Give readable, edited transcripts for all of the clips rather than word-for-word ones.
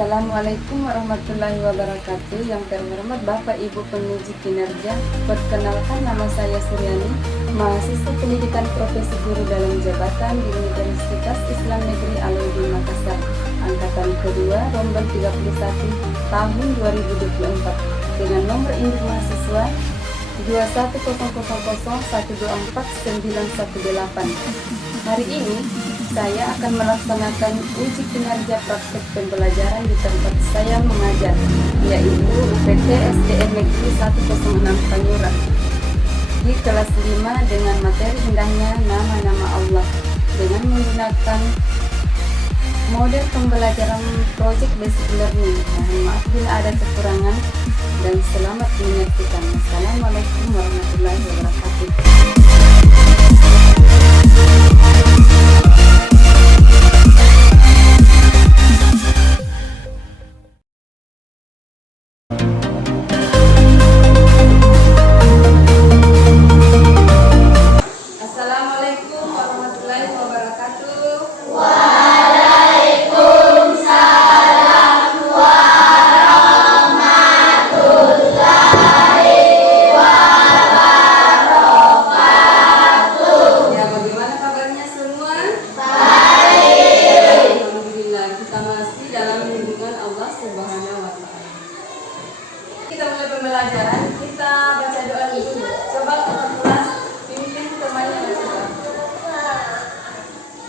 Assalamualaikum warahmatullahi wabarakatuh. Yang terhormat Bapak Ibu penguji kinerja, perkenalkan nama saya Suryani, mahasiswa pendidikan profesi guru dalam jabatan di Universitas Islam Negeri Alauddin Makassar, angkatan kedua, rombel 31 tahun 2024, dengan nomor induk mahasiswa 21000124918. Hari ini saya akan melaksanakan uji kinerja praktek pembelajaran di tempat saya mengajar, yaitu UPT SDN Negeri 106 Panyura, di kelas 5 dengan materi indahnya nama-nama Allah, dengan menggunakan model pembelajaran Project Basic Learning. Mohon maaf bila ada kekurangan dan selamat menyaksikan. Assalamualaikum warahmatullahi wabarakatuh. Assalamualaikum warahmatullahi wabarakatuh. Ya, bagaimana kabarnya semua? Baik. Alhamdulillah, kita masih dalam lindungan Allah Subhanahu wa Ta'ala. Kita mulai pembelajaran, kita baca doa dulu. Coba kakak kelas pimpin temannya baca doa.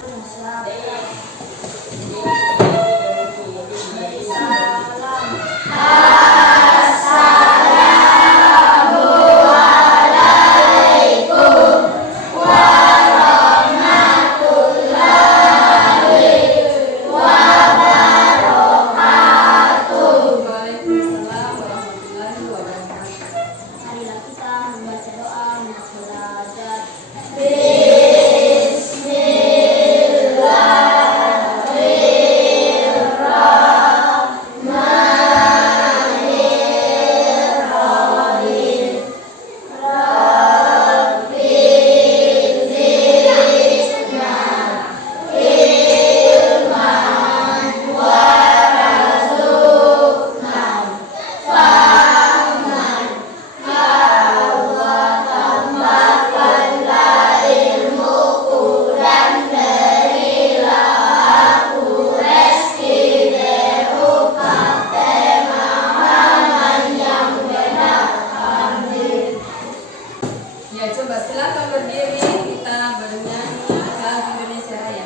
Waalaikumsalam warahmatullahi wabarakatuh. Marilah kita membaca doa untuk belajar. Ya, coba silakan berdiri, kita bernyanyi lagu Indonesia Raya.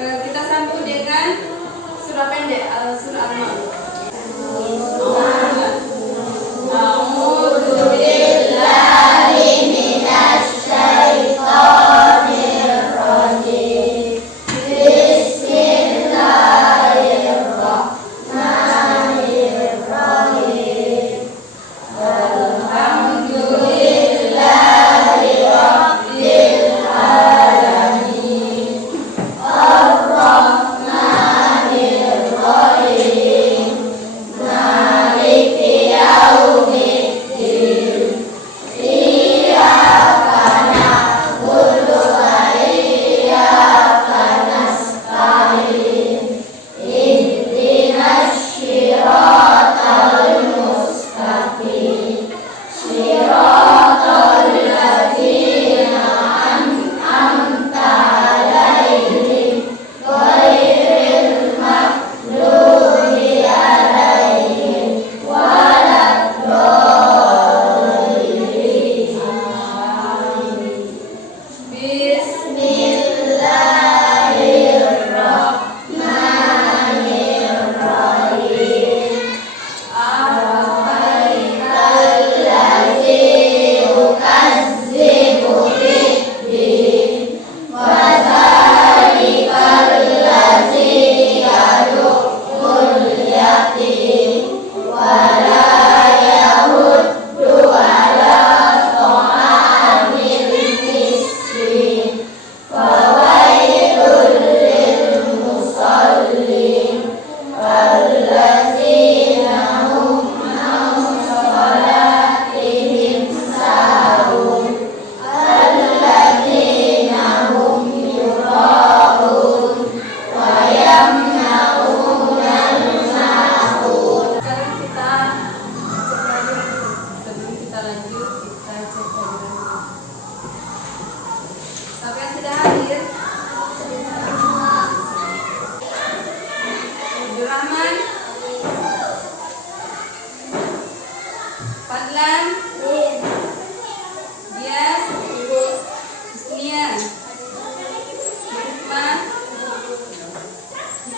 Kita sambung dengan surah pendek, surah Al-Mulk.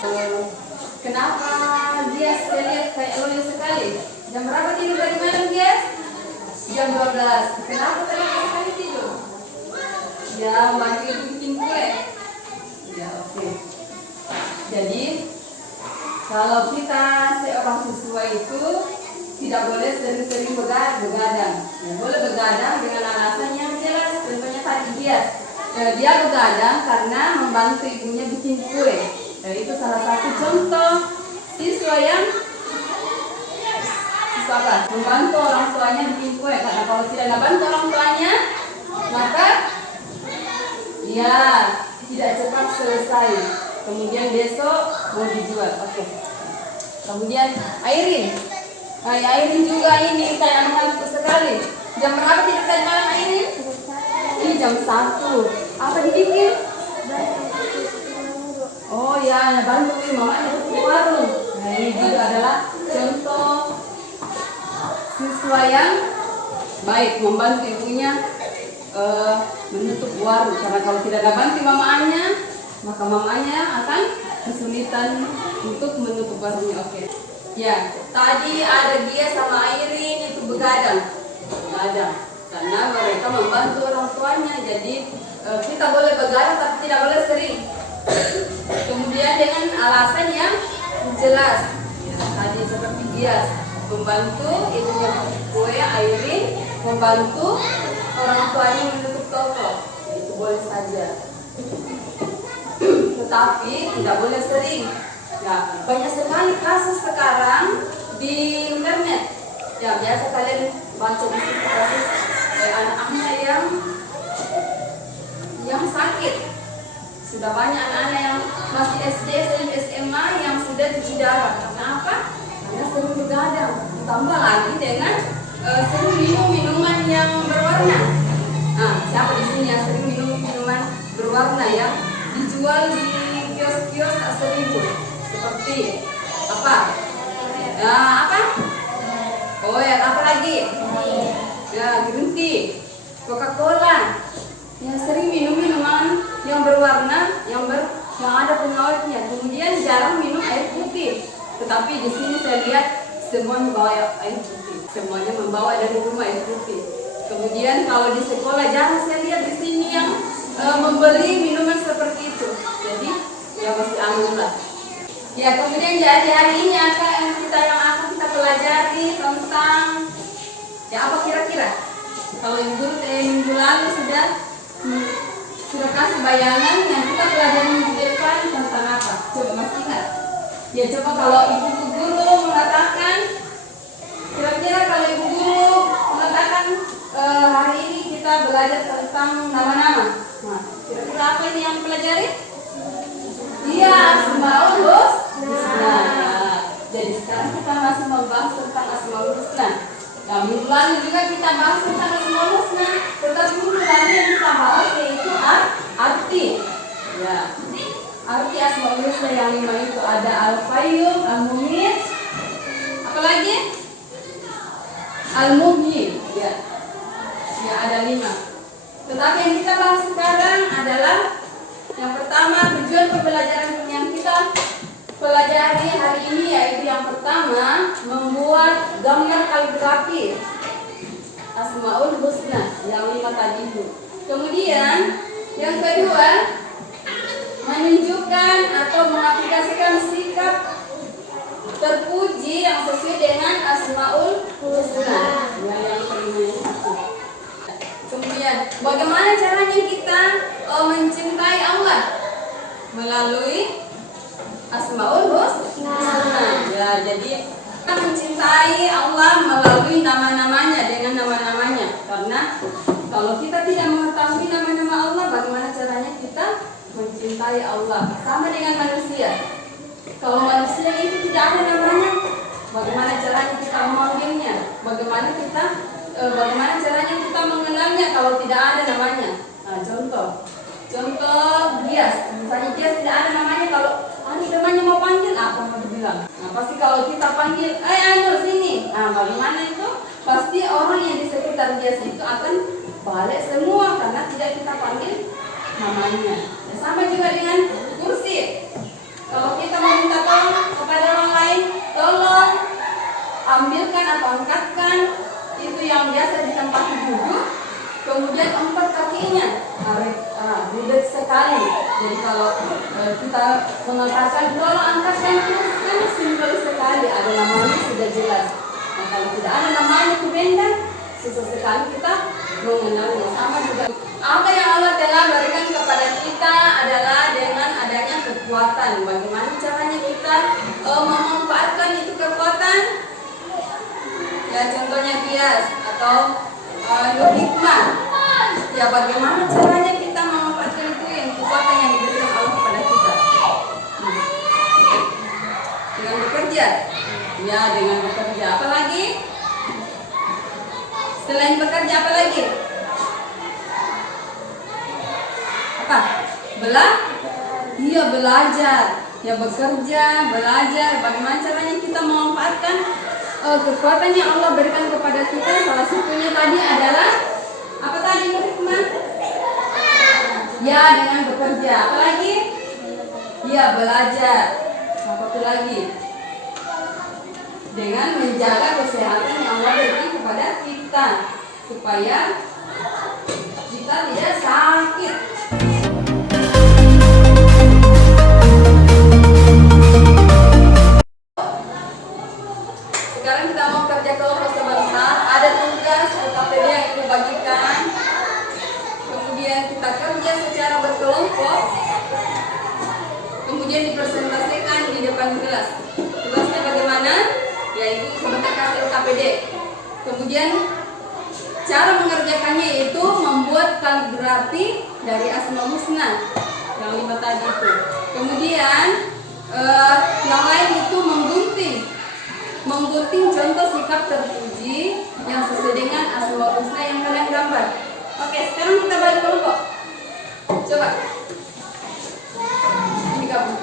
Kenapa dia lihat kayak loyo sekali? Jam berapa tidur dari malam dia? Jam 12. Kenapa terlalu sekali tidur? Ya, bantu ibu bikin kue. Ya, oke. Jadi, kalau kita seorang siswa itu tidak boleh sering-sering begadang. Ya, boleh begadang dengan alasan yang jelas. Contohnya tadi dia begadang karena membantu ibunya bikin kue. Itu salah satu contoh siswa yang membantu orang tuanya bikin kue. Karena kalau tidak bantu orang tuanya, maka ya tidak cepat selesai. Kemudian besok mau dijual. Oke. Kemudian Airin juga ini kayak ngantuk sekali. Jam berapa tidur tadi malam Airin? Ini jam 1. Apa dibikin? Oh ya, bantu mamanya di warung. Nah, ini juga adalah contoh siswa yang baik, membantu ibunya menutup warung. Karena kalau tidak bantu mamanya, maka mamanya akan kesulitan untuk menutup warungnya. Oke. Ya, tadi ada dia sama Airin itu begadang karena mereka membantu orang tuanya. Jadi kita boleh begadang tapi tidak boleh sering. Kemudian dengan alasan yang jelas. Ya, tadi seperti dia membantu ibunya bikin kue, Airin membantu orang tuanya menutup toko. Itu boleh saja. Tetapi tidak boleh sering. Ya, banyak sekali kasus sekarang di internet. Ya, biasa kalian baca di situ kasus anak-anak yang sakit. Sudah banyak anak-anak yang masih SD, SMP, SMA yang sudah cuci darah. Kenapa? Karena sering begadang. Ditambah lagi dengan sering minum minuman yang berwarna. Nah, siapa di sini yang sering minum minuman berwarna ya? Dijual di kios-kios tak seribu. Seperti apa? Apa? Oh ya, apa lagi? Ya, green tea, Coca-Cola. Ya, sering minum minuman yang berwarna, yang ada pengawetnya. Kemudian jarang minum air putih. Tetapi di sini saya lihat semua membawa air putih. Semuanya membawa dari rumah air putih. Kemudian kalau di sekolah jarang saya lihat di sini yang membeli minuman seperti itu. Jadi ya masih aman lah. Ya, kemudian jadi hari ini akan kita pelajari tentang ya apa kira-kira? Kalau minggu lalu sudah kasih bayangan yang kita pelajari minggu depan tentang apa? Coba masih ingat? Ya, coba kalau ibu guru mengatakan, kira-kira kalau ibu guru mengatakan hari ini kita belajar tentang nama-nama. Nah, kira-kira apa ini yang pelajari? Iya, Asmaul Husna. Jadi sekarang kita masih membahas tentang Asmaul Husna. Nah, minggu lalu juga kita bahas tentang Asmaul Husna. Tetapi minggu lalu yang kita bahas yaitu arti. Ya, arti Asmaul Husna yang 5 itu ada Al-Qayyum, Al-Mumit, apa lagi? Al-Muhyi. Ya, ada 5. Tetapi yang kita bahas sekarang adalah yang pertama, tujuan pembelajaran yang kita pelajari hari ini yaitu yang pertama, membuat gambar kaligrafi Asmaul Husna yang 5 tadi itu. Kemudian yang kedua, menunjukkan atau mengaplikasikan sikap terpuji yang sesuai dengan Asmaul Husna. Yang kelima. Kemudian bagaimana caranya kita mencintai Allah? Melalui Asmaul Husna. Ya, jadi kita mencintai Allah melalui nama-namanya, dengan nama-namanya. Karena kalau kita tidak mengetahui nama-nama Allah, bagaimana caranya kita mencintai Allah? Sama dengan manusia. Kalau manusia itu tidak ada namanya, bagaimana caranya kita memanggilnya? Bagaimana caranya kita mengenalnya kalau tidak ada namanya? Nah, contoh Dias. Misalnya Dias tidak ada namanya, kalau namanya mau panggil apa mau dibilang? Nah, pasti kalau kita panggil, Anur sini. Nah, bagaimana itu? Pasti orang yang di sekitar Dias itu akan balik semua karena tidak kita panggil namanya. Nah, sama juga dengan kursi. Kalau kita mau yang biasa di tempat duduk, kemudian 4 kakinya bulat sekali. Jadi kalau kita mengatakan kalau angkatkan terus kan simpel sekali, ada namanya sudah jelas. Nah, kalau tidak ada namanya itu benda, susah sekali kita mengenalnya. Sama juga apa yang Allah telah berikan kepada kita adalah dengan adanya kekuatan. Bagaimana caranya kita memanfaatkan itu kekuatan? Ya contohnya kias atau hikmah. Ya bagaimana caranya kita memanfaatkan itu yang kekuatan yang diberikan Allah kepada kita? Dengan bekerja. Ya dengan bekerja. Apa lagi? Selain bekerja apa lagi? Apa? Iya belajar. Ya bekerja, belajar. Bagaimana caranya kita memanfaatkan kekuatan yang Allah berikan kepada kita? Salah satunya tadi adalah apa tadi hikmah? Ya dengan bekerja. Apa lagi? Ya belajar. Apa itu lagi? Dengan menjaga kesehatan yang Allah berikan kepada kita supaya kita tidak sakit. Sekarang kita mau kerja kelompok sebentar. Ada tugas KPD yang kita bagikan. Kemudian kita kerja secara berkelompok. Kemudian dipresentasikan di depan kelas. Tugasnya bagaimana? Yaitu sebentar kasih KPD. Kemudian cara mengerjakannya itu membuat kaligrafi dari Asmaul Husna yang 5 tadi itu. Kemudian yang lain itu menggunting contoh sikap terpuji yang sesuai dengan Asmaul Husna yang kalian gambar. Oke, sekarang kita balik kelompok. Coba. Ini kamu.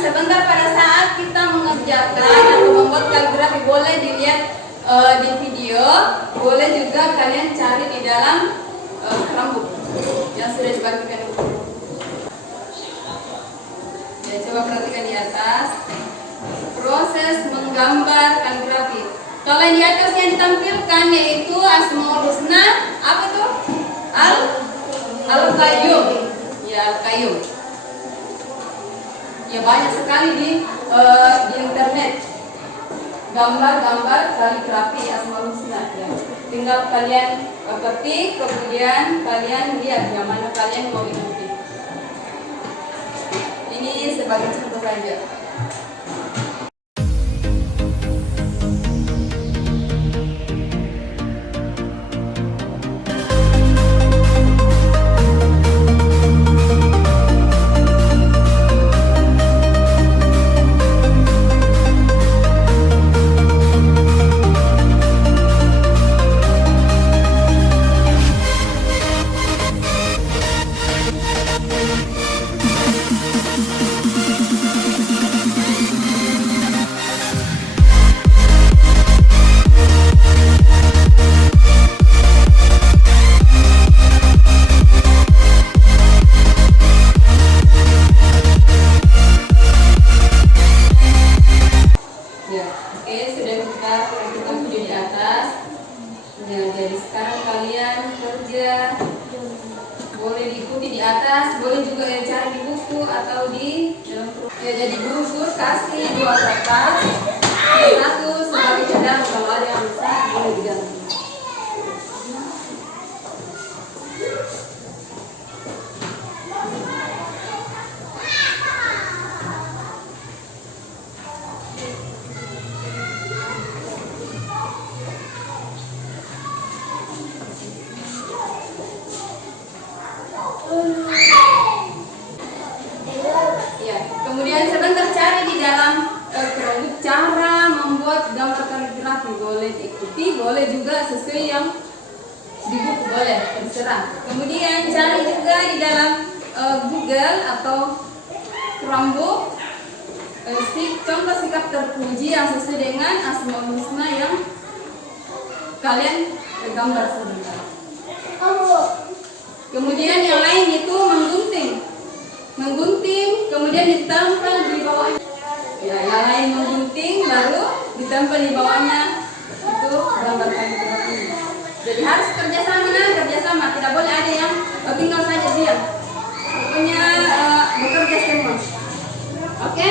Sebentar pada saat kita mengerjakan atau membuat kaligrafi boleh dilihat di video, boleh juga kalian cari di dalam kelompok yang sudah dibagikan. Ya, coba perhatikan di atas proses menggambar kaligrafi. Kalau yang di atas yang ditampilkan yaitu Asmaul Husna, apa tuh? Al-Qayyum. Ya, Al-Qayyum. Ya banyak sekali di internet gambar-gambar kaligrafi Asmaul Husna. Ya. Tinggal kalian ketik, kemudian kalian lihat yang mana kalian mau ikuti. Ini sebagai contoh saja. Jadi sekarang kalian kerja, boleh diikuti di atas, boleh juga cari di buku atau di dalam ya, jadi guru kasih 2 kertas, satu sebagai cadangan kalau ada yang rusak boleh diganti. Kemudian sebentar cari di Kemudian cari juga di dalam Google atau Chromebook contoh sikap terpuji yang sesuai dengan Asmaul Husna yang kalian gambar sebentar. Kemudian yang lain itu menggunting, kemudian ditempel di bawahnya. Ya, yang lain menggunting baru ditempel di bawahnya itu gambar kaligrafi. Jadi harus kerjasama, tidak boleh ada yang tinggal saja diam. Pokoknya bekerja semua. Oke?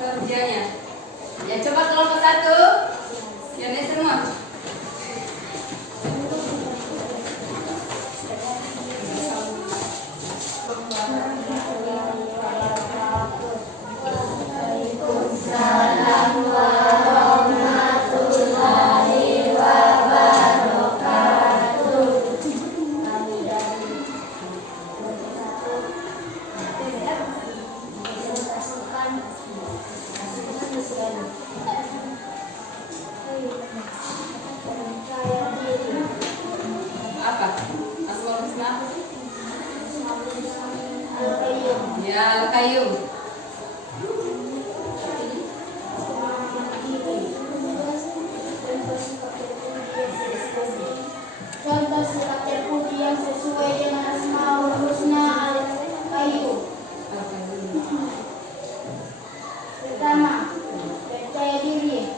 kerjanya. Ya coba kelompok 1. Ya naik semua. Apa? Asmaul husna apa sih? Ya, Al-Qayyum. Contoh sifat terpuji yang sesuai dengan Asmaul Husna Al-Qayyum. Pertama, percaya diri.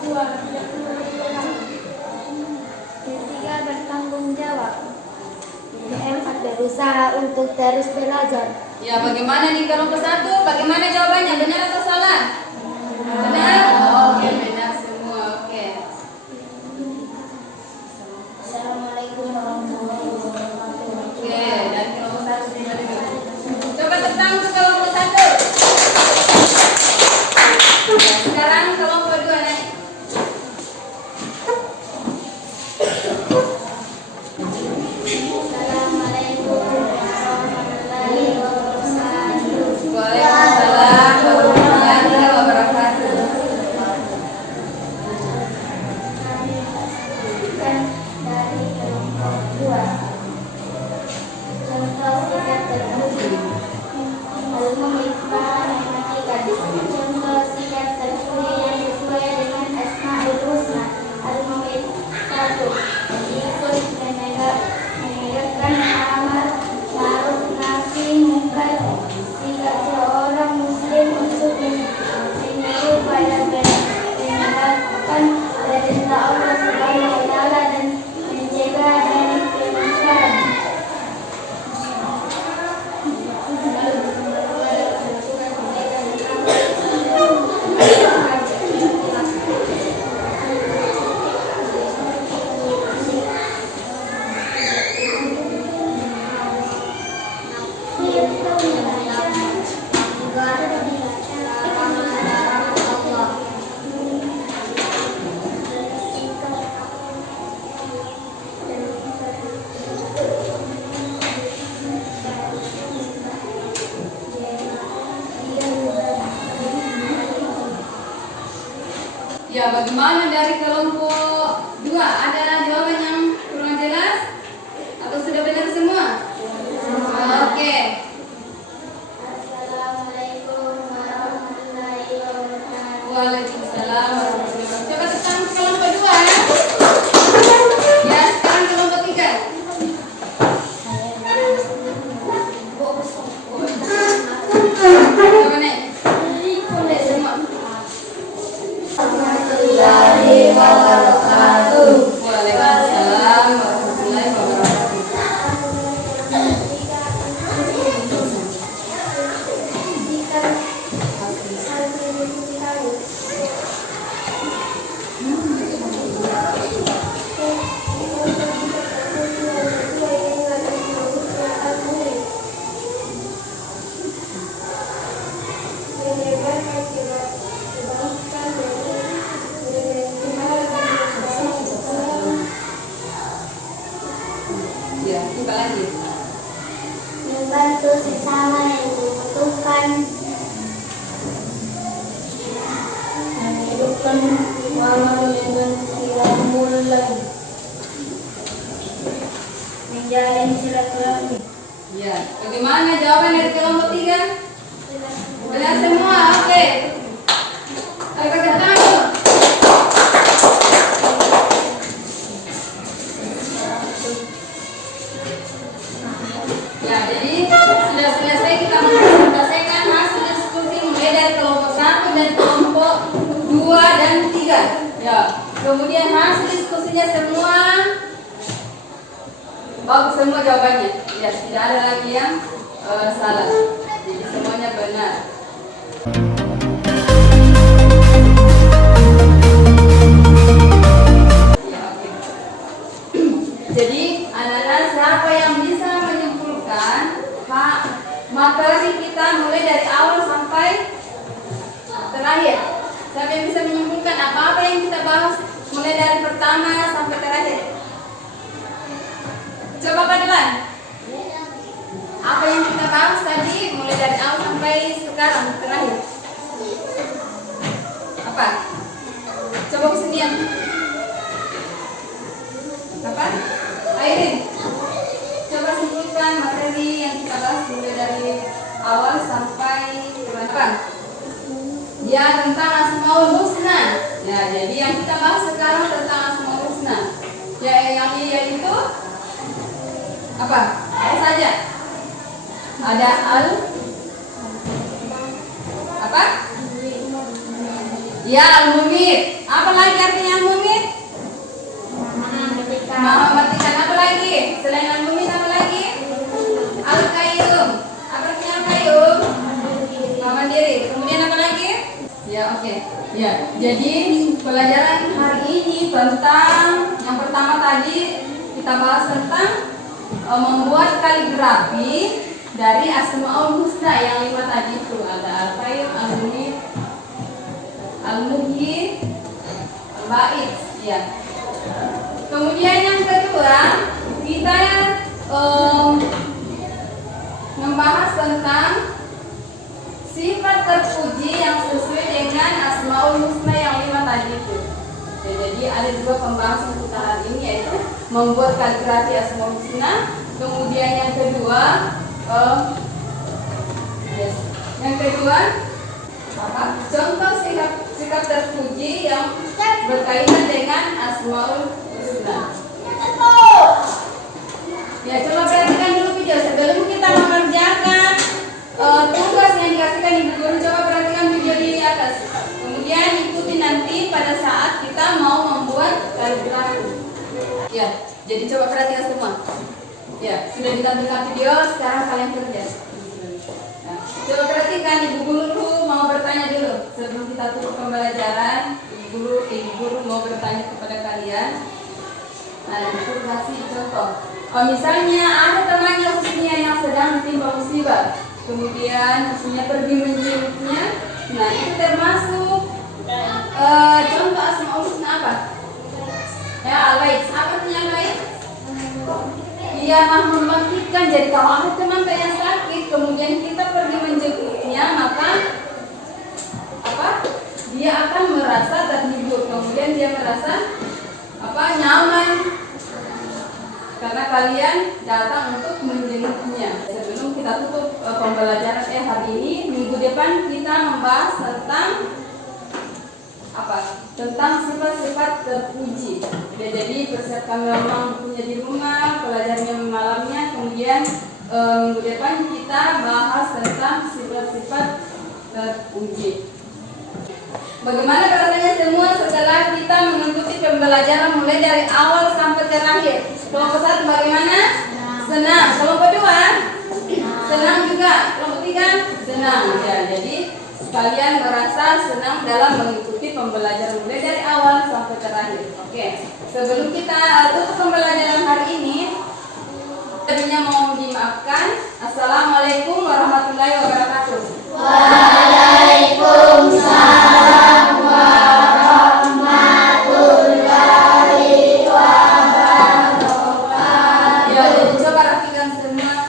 Kedua, tidak berkenan. Ketiga, bertanggung jawab. Keempat, berusaha untuk terus belajar. Ya, bagaimana nih kelompok 1? Bagaimana jawabannya? Benar atau salah? Benar? Oke, benar semua. Oke. Assalamualaikum warahmatullahi wabarakatuh. Oke, dan kelompok 1 dari coba tentang ke kelompok 1. Ya, sekarang kelompok 2 naik. Assalamualaikum warahmatullahi wabarakatuh. Waalaikumsalam warahmatullahi wabarakatuh. Kami dari kelompok 2. Contoh sikap terpuji. Al-Mu'minah mematikan. Contoh sikap terpuji yang sesuai dengan Asmaul Husna. Al-Mu'min 1. Ikut menegakkan amal ma'ruf nahi munkar. Sikap seorang muslim untuk menyeru pada menegakkan perintah Allah Subhanahu wa taala dan mencegah dari kemungkaran. Ya, bagaimana dari kelompok 2? Ada jawaban yang kurang jelas? Atau sudah benar semua? Oke. Assalamualaikum warahmatullahi wabarakatuh. Waalaikumsalam warahmatullahi wabarakatuh. Coba tentang kelompok 2 ya. Ya, sekarang kelompok 3. Coba naik. Naik semua. Warahmatullahi wabarakatuh. Waalaikumsalam warahmatullahi wabarakatuh. Ya, coba lagi. Membantu sesama yang membutuhkan, menghidupkan amal dengan qiyamul lail, menjalin silaturahmi. Ya, bagaimana jawaban dari kelompok 3? Benar semua, oke. Angkat tangan. Ya, jadi sudah selesai kita mempresentasikan hasil diskusi mulai dari kelompok 1 dan kelompok 2 dan 3. Ya, kemudian hasil diskusinya semua Bagus semua jawabannya. Ya, tidak ada lagi yang salah. Jadi semuanya benar. Ya, oke. Jadi anak-anak, siapa yang bisa menyimpulkan materi kita mulai dari awal sampai terakhir? Siapa yang bisa menyimpulkan apa-apa yang kita bahas mulai dari pertama sampai terakhir? Coba Fadlan. Apa yang kita bahas tadi mulai dari awal sampai sekarang terakhir? Apa? Coba kesedihan. Apa? Airin. Coba simpulkan materi yang kita bahas mulai dari awal sampai berapa? Ya, tentang Asmaul Husna. Ya, jadi yang kita bahas sekarang tentang Asmaul Husna. Ya, yang yaitu apa? Apa saja? Ada apa? Ya, al-mumit. Apa lagi artinya al-mumit? Mematikan. Apa lagi? Selain al-mumit apa lagi? Al-qayyum. Apa artinya al-qayyum? Mandiri. Kemudian apa lagi? Ya, oke. Ya, jadi pelajaran hari ini tentang yang pertama tadi kita bahas tentang membuat kaligrafi dari Asmaul Husna yang 5 tadi itu. Ada al-qayyum, al-mumit, al-muhyi, al-ba'id. Ya. Kemudian yang kedua kita membahas tentang sifat terpuji yang sesuai dengan Asmaul Husna yang 5 tadi itu. Ya, jadi ada dua pembahasan kita hari ini, yaitu membuat kaligrafi Asmaul Husna. Kemudian yang kedua apa? Contoh sikap terpuji yang berkaitan dengan Asmaul Husna. Ya, coba perhatikan dulu video sebelum kita mengerjakan tugas yang dikasihkan ibu guru. Coba perhatikan video di atas. Kemudian ikuti nanti pada saat kita mau membuat kaligrafi. Ya, jadi coba perhatikan semua. Ya, sudah ditampilkan video, sekarang kalian kerja. Nah, coba perhatikan, ibu guru mau bertanya dulu sebelum kita tutup pembelajaran. Ibu guru mau bertanya kepada kalian. Nah, ibu guru kasih contoh. Misalnya ada temannya khususnya yang sedang ditimpa musibah, kemudian khususnya pergi menjenguknya. Nah, itu termasuk contoh Asmaul Husna apa? Ya, al-bait. Apa artinya al-bait? Dia mah membangkitkan. Jadi kalau ada teman yang sakit, kemudian kita pergi menjenguknya, maka apa? Dia akan merasa terhibur. Kemudian dia merasa apa? Nyaman. Karena kalian datang untuk menjenguknya. Sebelum kita tutup pembelajaran hari ini, minggu depan kita membahas tentang apa? Tentang sifat-sifat terpuji. Ya, jadi persiapkan memang bukunya di rumah, pelajarannya malamnya. Kemudian minggu depan kita bahas tentang sifat-sifat terpuji. Bagaimana rasanya semua setelah kita mengikuti pembelajaran mulai dari awal sampai terakhir? Kelompok 1 bagaimana? Senang. Kelompok 2? Senang juga. Kelompok 3? Senang. Ya, jadi kalian merasa senang dalam mengikuti pembelajaran mulai dari awal sampai terakhir. Oke. Sebelum kita tutup pembelajaran hari ini, tadinya mau dimaafkan. Assalamualaikum warahmatullahi wabarakatuh. Waalaikumsalam warahmatullahi wabarakatuh. Ya, jadi coba rapikan semua.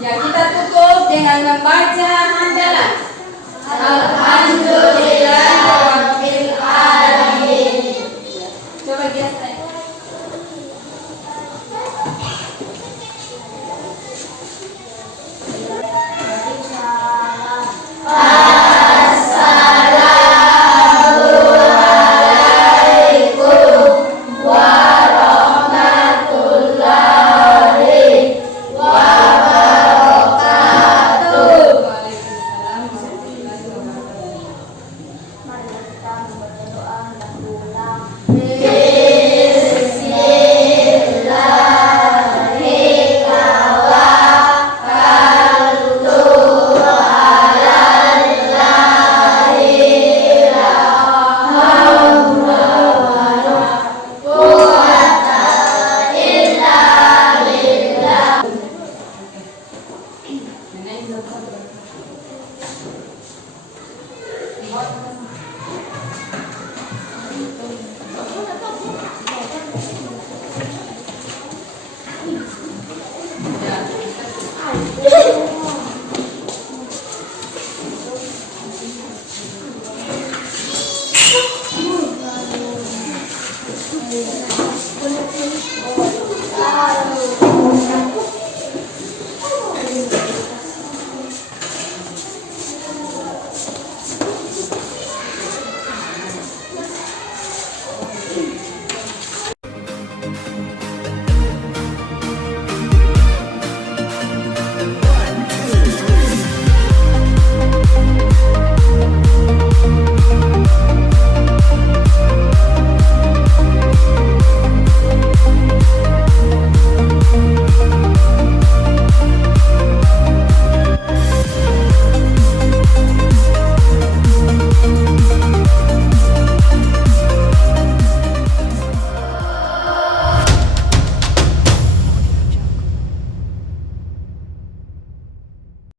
Ya, kita tutup dengan membaca hamdalah. Alhamdulillahirabbil alamin. Coba geser. Bismillahirrahmanirrahim. Lalu